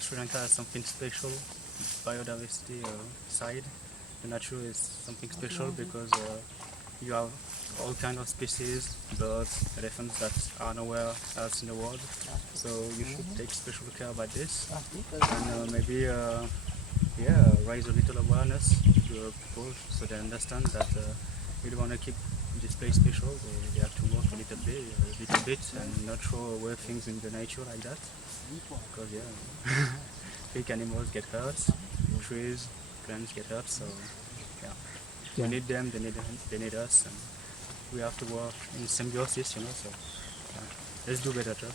Sri Lanka has something special, biodiversity side. The nature is something special because you have all kind of species, birds, elephants that are nowhere else in the world. So you should take special care about this, and maybe raise a little awareness to people so they understand that if they want to keep this place special, they have to work a little bit, and not throw away things in the nature like that. Because big animals get hurt, trees, plants get hurt. So we need them, they need us, and we have to work in symbiosis, So let's do better job.